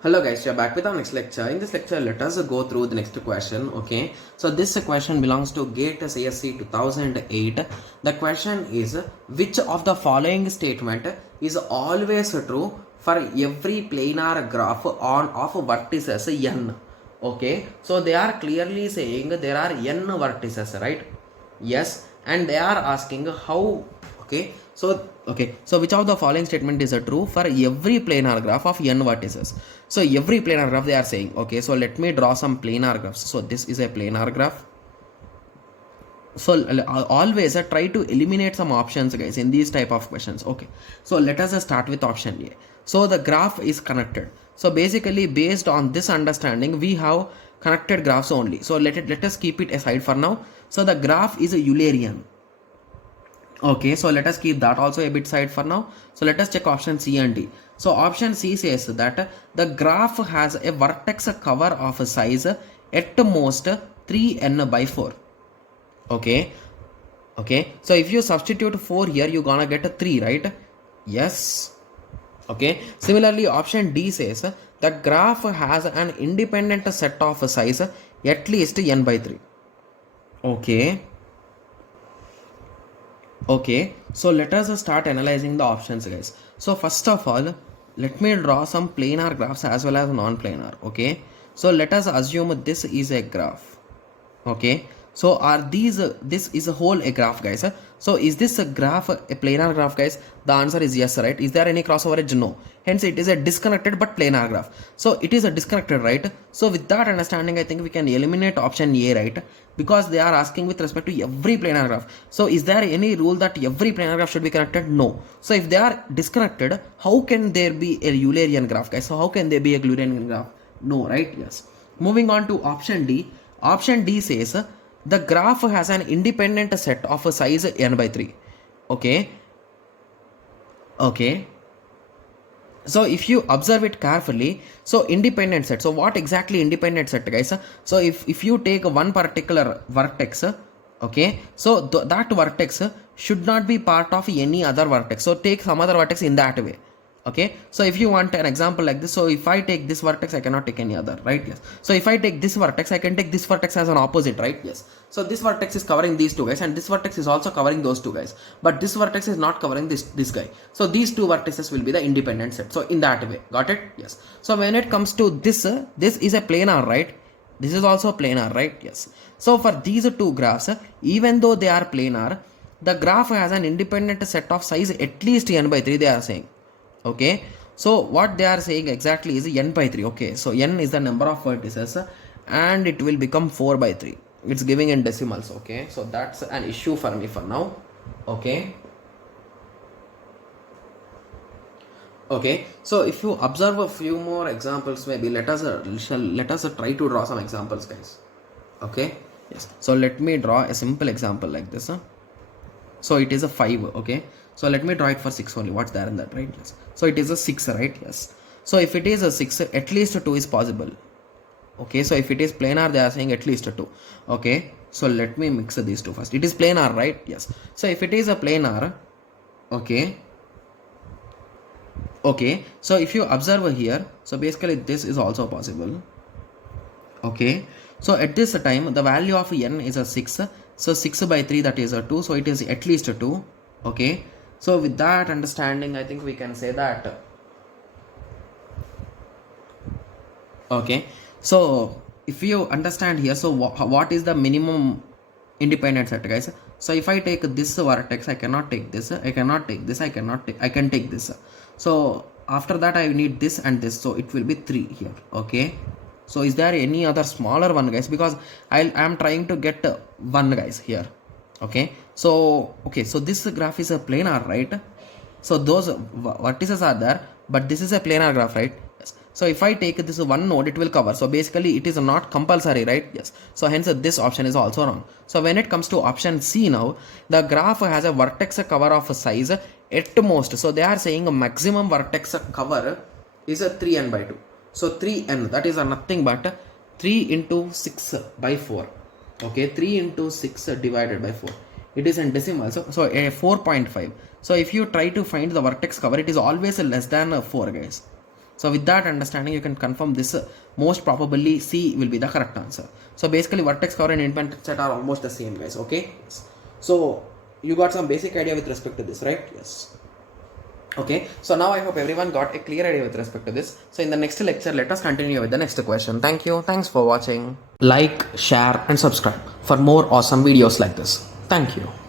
Hello guys, we are back with our next lecture. In this lecture, let us go through the next question. Okay, so this question belongs to GATE CSC 2008. The question is, which of the following statement is always true for every planar graph on of vertices n? Okay, so they are clearly saying there are n vertices, right? Yes, and they are asking how. So which of the following statement is true for every planar graph of n vertices? So every planar graph they are saying. Okay, so let me draw some planar graphs. So this is a planar graph. So always try to eliminate some options, guys, in these type of questions. Okay, so let us start with option A. So the graph is connected. So basically, based on this understanding, we have connected graphs only. So let us keep it aside for now. So the graph is a Eulerian. Okay, so let us keep that also a bit side for now. So let us check option C and D. So option C says that the graph has a vertex cover of a size at most 3n/4. Okay, so if you substitute 4 here, you're gonna get a 3, right? Yes. Okay, similarly option D says the graph has an independent set of size at least n/3. Okay, so let us start analyzing the options, guys. So first of all, let me draw some planar graphs as well as non-planar. Okay, so let us assume this is a graph. Okay, so are these this is a whole a graph, guys? So is this a graph a planar graph, guys? The answer is yes, right? Is there any crossover edge? No. Hence it is a disconnected but planar graph. So it is a disconnected, right? So with that understanding, I think we can eliminate option A, right? Because they are asking with respect to every planar graph. So is there any rule that every planar graph should be connected? No. So if they are disconnected, how can there be a Eulerian graph, guys? So how can there be a Eulerian graph? No, right? Yes. Moving on to option D. Option D says the graph has an independent set of a size n/3. Okay, so if you observe it carefully, so independent set, so what exactly independent set, guys? So if you take one particular vertex, okay, so that vertex should not be part of any other vertex. So take some other vertex in that way. Okay, so if you want an example like this, so if I take this vertex, I cannot take any other, right? Yes. So if I take this vertex, I can take this vertex as an opposite, right? Yes. So this vertex is covering these two guys, and this vertex is also covering those two guys, but this vertex is not covering this guy. So these two vertices will be the independent set. So in that way, got it? Yes. So when it comes to this, this is a planar, right? This is also planar, right? Yes. So for these two graphs, even though they are planar, the graph has an independent set of size at least n/3, they are saying. Okay, so what they are saying exactly is n/3. Okay, so n is the number of vertices and it will become 4/3. It's giving in decimals. Okay, so that's an issue for me for now. Okay, so if you observe a few more examples, maybe let us try to draw some examples, guys. Okay, yes, so let me draw a simple example like this. So it is a 5. Okay, so let me draw it for 6 only. What's there in that, right? Yes. So it is a 6, right? Yes. So if it is a 6, at least 2 is possible. Okay, so if it is planar, they are saying at least 2. Okay, so let me mix these two first. It is planar, right? Yes. So if it is a planar, okay, so if you observe here, so basically this is also possible. Okay, so at this time the value of n is a 6. So 6/3, that is a 2. So it is at least a 2. Okay, so with that understanding, I think we can say that. Okay, so if you understand here, so what is the minimum independent set, guys? So if I take this vertex, I cannot take this, I cannot take this, I can take this. So after that I need this and this, so it will be 3 here. Okay, so is there any other smaller one, guys? Because I am trying to get one, guys, here. Okay, so this graph is a planar, right? So those vertices are there, but this is a planar graph, right? Yes. So if I take this one node, it will cover. So basically it is not compulsory, right? Yes. So hence this option is also wrong. So when it comes to option C now, the graph has a vertex cover of a size at most. So they are saying a maximum vertex cover is a 3n/2. So 3n, that is nothing but 3 into 6/4. Okay, 3 into 6 divided by 4. It is in decimal, so a 4.5. So if you try to find the vertex cover, it is always less than 4, guys. So with that understanding, you can confirm this. Most probably C will be the correct answer. So basically vertex cover and independent set are almost the same, guys. Okay. So you got some basic idea with respect to this, right? Yes. Okay, so now I hope everyone got a clear idea with respect to this. So in the next lecture, let us continue with the next question. Thank you. Thanks for watching. Like, share and subscribe for more awesome videos like this. Thank you.